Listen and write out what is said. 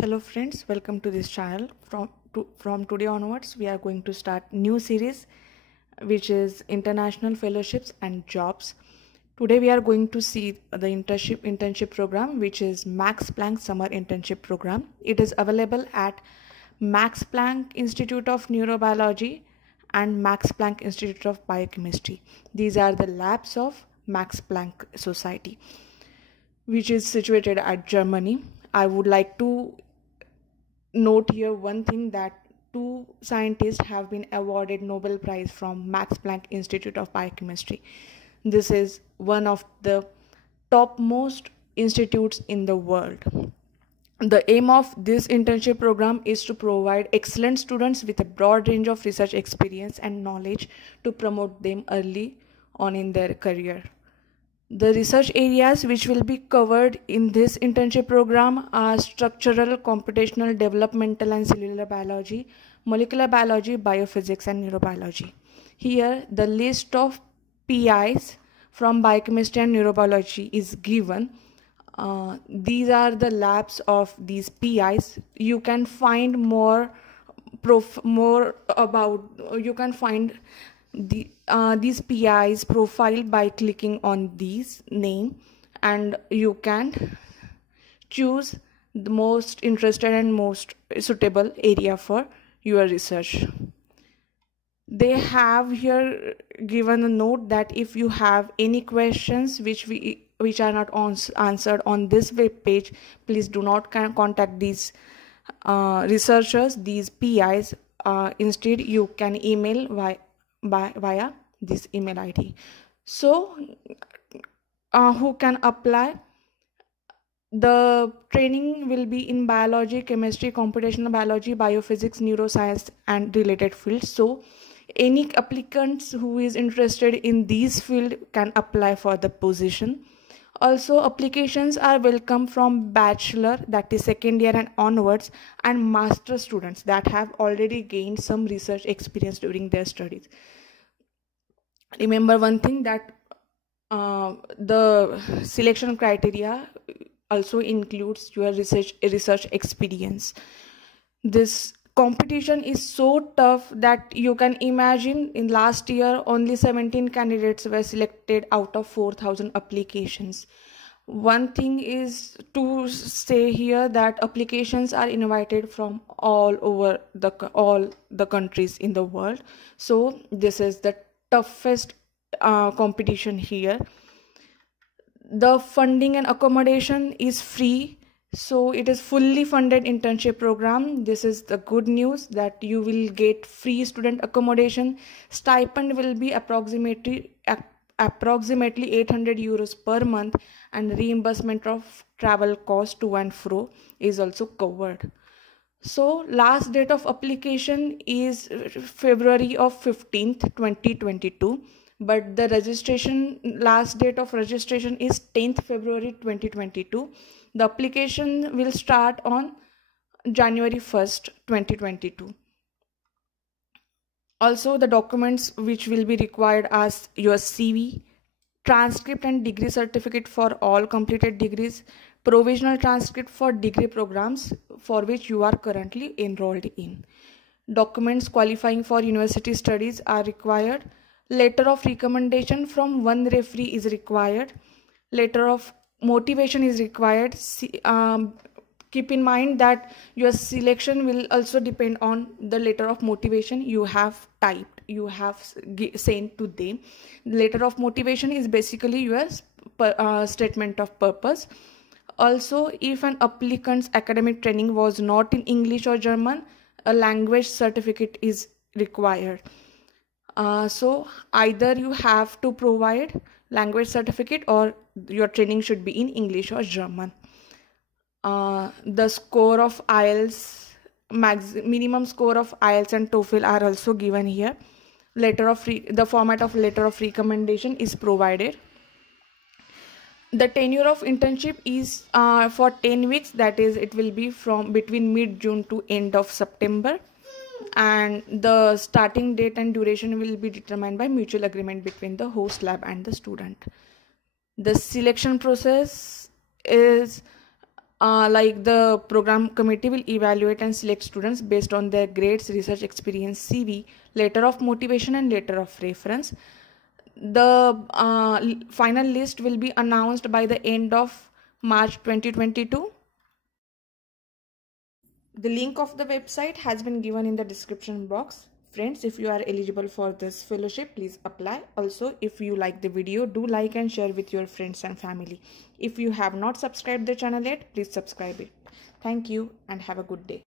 Hello friends, welcome to this channel. From today onwards, we are going to start new series, which is international fellowships and jobs. Today we are going to see the internship program, which is Max Planck Summer Internship Program. It is available at Max Planck Institute of Neurobiology and Max Planck Institute of Biochemistry. These are the labs of Max Planck Society, which is situated at Germany. I would like to note here one thing, that two scientists have been awarded Nobel Prize from Max Planck Institute of Biochemistry. This is one of the topmost institutes in the world. The aim of this internship program is to provide excellent students with a broad range of research experience and knowledge to promote them early on in their career. The research areas which will be covered in this internship program are structural, computational, developmental and cellular biology, molecular biology, biophysics and neurobiology. Here the list of PIs from biochemistry and neurobiology is given. These are the labs of these PIs. You can find you can find these PIs profile by clicking on these name, and you can choose the most interested and most suitable area for your research. They have here given a note that if you have any questions which are not answered on this web page, please do not contact these researchers, these PIs. Instead you can email via this email ID. So who can apply? The training will be in biology, chemistry, computational biology, biophysics, neuroscience and related fields. So any applicants who is interested in these field can apply for the position. Also, applications are welcome from bachelor, that is second year and onwards, and master students that have already gained some research experience during their studies. Remember one thing, that the selection criteria also includes your research experience. This competition is so tough that you can imagine in last year only 17 candidates were selected out of 4,000 applications. One thing is to say here that applications are invited from all over all the countries in the world. So this is the toughest competition here. The funding and accommodation is free, so it is fully funded internship program. This is the good news, that you will get free student accommodation. Stipend will be approximately 800 euros per month, and reimbursement of travel cost to and fro is also covered. So last date of application is February of 15th 2022, but the last date of registration is 10th February 2022. The application will start on January 1st 2022. Also, the documents which will be required are your CV, transcript and degree certificate for all completed degrees, provisional transcript for degree programs for which you are currently enrolled in. Documents qualifying for university studies are required. Letter of recommendation from one referee is required. Letter of motivation is required. Keep in mind that your selection will also depend on the letter of motivation you have typed, you have sent to them. Letter of motivation is basically your statement of purpose. Also, if an applicant's academic training was not in English or German, a language certificate is required. So either you have to provide language certificate or your training should be in English or German. The score of IELTS, minimum score of IELTS and TOEFL are also given here. The format of letter of recommendation is provided. The tenure of internship is for 10 weeks, that is it will be from between mid-June to end of September, and the starting date and duration will be determined by mutual agreement between the host lab and the student. The selection process is like the program committee will evaluate and select students based on their grades, research experience, CV, letter of motivation, and letter of reference. The final list will be announced by the end of March 2022. The link of the website has been given in the description box. Friends, if you are eligible for this fellowship, please apply. Also, if you like the video, do like and share with your friends and family. If you have not subscribed the channel yet, please subscribe it. Thank you and have a good day.